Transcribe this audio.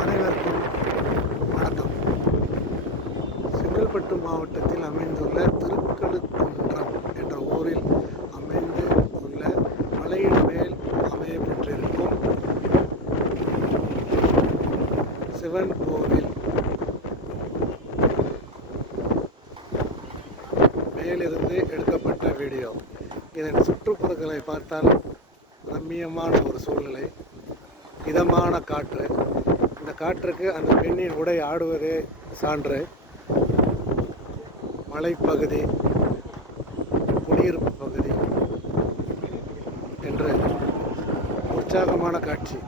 அனைவருக்கும் வணக்கம். செங்கல்பட்டு மாவட்டத்தில் அமைந்துள்ள திருக்கழுக்குன்றம் என்ற ஊரில் அமைந்து உள்ள மலையின் மேல் அமைய பெற்றிருக்கும் சிவன் கோவில் மேலிருந்து எடுக்கப்பட்ட வீடியோ. இதன் சுற்றுப்புறங்களை பார்த்தால் ரம்மியமான ஒரு சூழ்நிலை, இதமான காற்று. இந்த காற்றுக்கு அந்த பெண்ணின் உடை ஆடுவதே சான்று. மலைப்பகுதி, குடியிருப்பு பகுதி என்று உற்சாகமான காட்சி.